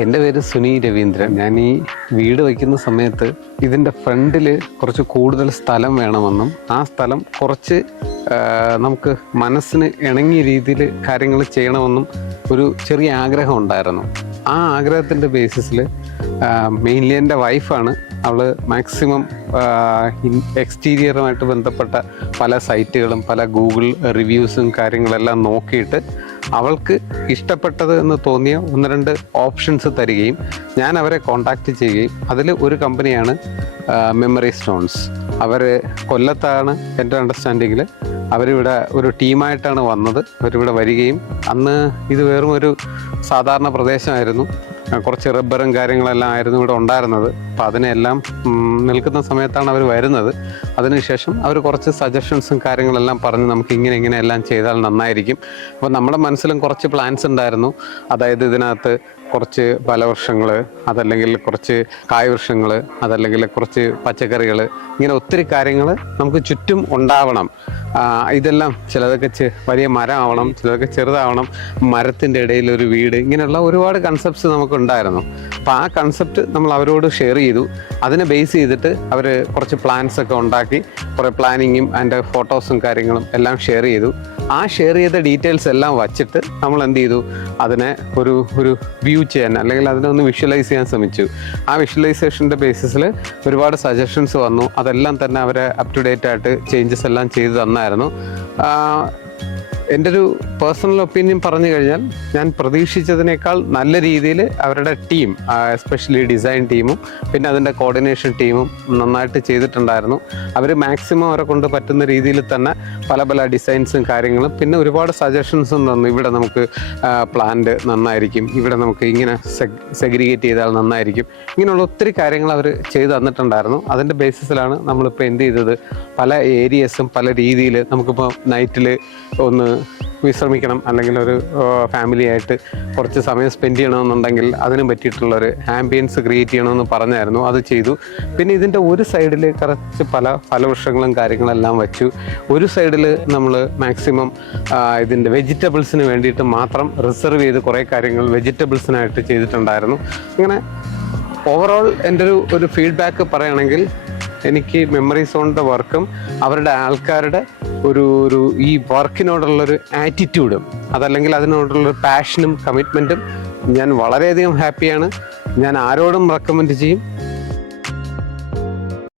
എൻ്റെ പേര് സുനി രവീന്ദ്രൻ. ഞാൻ ഈ വീട് വയ്ക്കുന്ന സമയത്ത് ഇതിൻ്റെ ഫ്രണ്ടിൽ കുറച്ച് കൂടുതൽ സ്ഥലം വേണമെന്നും ആ സ്ഥലം കുറച്ച് നമുക്ക് മനസ്സിന് ഇണങ്ങിയ രീതിയിൽ കാര്യങ്ങൾ ചെയ്യണമെന്നും ഒരു ചെറിയ ആഗ്രഹം ഉണ്ടായിരുന്നു. ആ ആഗ്രഹത്തിൻ്റെ ബേസിസിൽ മെയിൻലി എൻ്റെ വൈഫാണ്. അവൾ മാക്സിമം എക്സ്റ്റീരിയറുമായിട്ട് ബന്ധപ്പെട്ട പല സൈറ്റുകളും പല ഗൂഗിൾ റിവ്യൂസും കാര്യങ്ങളെല്ലാം നോക്കിയിട്ട് അവൾക്ക് ഇഷ്ടപ്പെട്ടത് എന്ന് തോന്നിയ 1-2 ഓപ്ഷൻസ് തരികയും ഞാൻ അവരെ കോണ്ടാക്റ്റ് ചെയ്യുകയും അതിൽ ഒരു കമ്പനിയാണ് മെമ്മറി സ്റ്റോൺസ്. അവർ കൊല്ലത്താണ് എൻ്റെ അണ്ടർസ്റ്റാൻഡിങ്ങിൽ. അവരിവിടെ ഒരു ടീമായിട്ടാണ് വന്നത്. അവരിവിടെ വരികയും അന്ന് ഇത് വെറും ഒരു സാധാരണ പ്രദേശമായിരുന്നു. കുറച്ച് റബ്ബറും കാര്യങ്ങളെല്ലാം ആയിരുന്നു ഇവിടെ ഉണ്ടായിരുന്നത്. അപ്പം അതിനെല്ലാം നിൽക്കുന്ന സമയത്താണ് അവർ വരുന്നത്. അതിനുശേഷം അവർ കുറച്ച് സജഷൻസും കാര്യങ്ങളെല്ലാം പറഞ്ഞ് നമുക്ക് ഇങ്ങനെ എല്ലാം ചെയ്താൽ നന്നായിരിക്കും. അപ്പോൾ നമ്മുടെ മനസ്സിലും കുറച്ച് പ്ലാൻസ് ഉണ്ടായിരുന്നു. അതായത് ഇതിനകത്ത് കുറച്ച് ഫലവൃക്ഷങ്ങൾ, അതല്ലെങ്കിൽ കുറച്ച് കായ്വൃക്ഷങ്ങൾ, അതല്ലെങ്കിൽ കുറച്ച് പച്ചക്കറികൾ, ഇങ്ങനെ ഒത്തിരി കാര്യങ്ങൾ നമുക്ക് ചുറ്റും ഉണ്ടാവണം. ഇതെല്ലാം ചിലതൊക്കെ വലിയ മരമാവണം, ചിലതൊക്കെ ചെറുതാവണം, മരത്തിൻ്റെ ഇടയിൽ ഒരു വീട്, ഇങ്ങനെയുള്ള ഒരുപാട് കൺസെപ്റ്റ്സ് നമുക്കുണ്ടായിരുന്നു. അപ്പോൾ ആ കൺസെപ്റ്റ് നമ്മൾ അവരോട് ഷെയർ ചെയ്തു. അതിനെ ബേസ് ചെയ്തിട്ട് അവർ കുറച്ച് പ്ലാൻസ് ഒക്കെ ഉണ്ടാക്കി, കുറേ പ്ലാനിങ്ങും അതിൻ്റെ ഫോട്ടോസും കാര്യങ്ങളും എല്ലാം ഷെയർ ചെയ്തു. ആ ഷെയർ ചെയ്ത ഡീറ്റെയിൽസ് എല്ലാം വച്ചിട്ട് നമ്മൾ എന്ത് ചെയ്തു, അതിനെ ഒരു വ്യൂ ചെയ്യാൻ അല്ലെങ്കിൽ അതിനെ ഒന്ന് വിഷ്വലൈസ് ചെയ്യാൻ ശ്രമിച്ചു. ആ വിഷ്വലൈസേഷൻ്റെ ബേസിസിൽ ഒരുപാട് സജഷൻസ് വന്നു. അതെല്ലാം തന്നെ അവരെ അപ് ടു ഡേറ്റ് ആയിട്ട് ചേഞ്ചസ് എല്ലാം ചെയ്ത് തന്നായിരുന്നു. എൻ്റെ ഒരു പേഴ്സണൽ ഒപ്പീനിയൻ പറഞ്ഞു കഴിഞ്ഞാൽ ഞാൻ പ്രതീക്ഷിച്ചതിനേക്കാൾ നല്ല രീതിയിൽ അവരുടെ ടീം, എസ്പെഷ്യലി ഡിസൈൻ ടീമും പിന്നെ അതിൻ്റെ കോർഡിനേഷൻ ടീമും നന്നായിട്ട് ചെയ്തിട്ടുണ്ടായിരുന്നു. അവർ മാക്സിമം അവരെ കൊണ്ട് പറ്റുന്ന രീതിയിൽ തന്നെ പല ഡിസൈൻസും കാര്യങ്ങളും പിന്നെ ഒരുപാട് സജഷൻസും തന്നു. ഇവിടെ നമുക്ക് പ്ലാന്റ് നന്നായിരിക്കും, ഇവിടെ നമുക്ക് ഇങ്ങനെ സെഗ്രിഗേറ്റ് ചെയ്താൽ നന്നായിരിക്കും, ഇങ്ങനെയുള്ള ഒത്തിരി കാര്യങ്ങൾ അവർ ചെയ്ത് തന്നിട്ടുണ്ടായിരുന്നു. അതിൻ്റെ ബേസിസിലാണ് നമ്മളിപ്പോൾ എന്ത് ചെയ്തത്, പല ഏരിയസും പല രീതിയിൽ നമുക്കിപ്പോൾ നൈറ്റിൽ ഒന്ന് വിശ്രമിക്കണം അല്ലെങ്കിൽ ഒരു ഫാമിലി ആയിട്ട് കുറച്ച് സമയം സ്പെൻഡ് ചെയ്യണമെന്നുണ്ടെങ്കിൽ അതിന് പറ്റിയിട്ടുള്ളൊരു ആംബിയൻസ് ക്രിയേറ്റ് ചെയ്യണമെന്ന് പറഞ്ഞായിരുന്നു. അത് ചെയ്തു. പിന്നെ ഇതിൻ്റെ ഒരു സൈഡിൽ കുറച്ച് പല ഫലവൃക്ഷങ്ങളും കാര്യങ്ങളെല്ലാം വച്ചു. ഒരു സൈഡിൽ നമ്മൾ മാക്സിമം ഇതിൻ്റെ വെജിറ്റബിൾസിന് വേണ്ടിയിട്ട് മാത്രം റിസർവ് ചെയ്ത് കുറേ കാര്യങ്ങൾ വെജിറ്റബിൾസിനായിട്ട് ചെയ്തിട്ടുണ്ടായിരുന്നു. ഇങ്ങനെ ഓവറോൾ എൻ്റെ ഒരു ഫീഡ്ബാക്ക് പറയുകയാണെങ്കിൽ എനിക്ക് മെമ്മറി സോണിൻ്റെ വർക്കും അവരുടെ ആൾക്കാരുടെ ഒരു ഈ വർക്കിനോടുള്ളൊരു ആറ്റിറ്റ്യൂഡും അതല്ലെങ്കിൽ അതിനോടുള്ളൊരു പാഷനും കമ്മിറ്റ്മെൻറ്റും ഞാൻ വളരെയധികം ഹാപ്പിയാണ്. ഞാൻ ആരോടും റെക്കമെൻഡ് ചെയ്യും.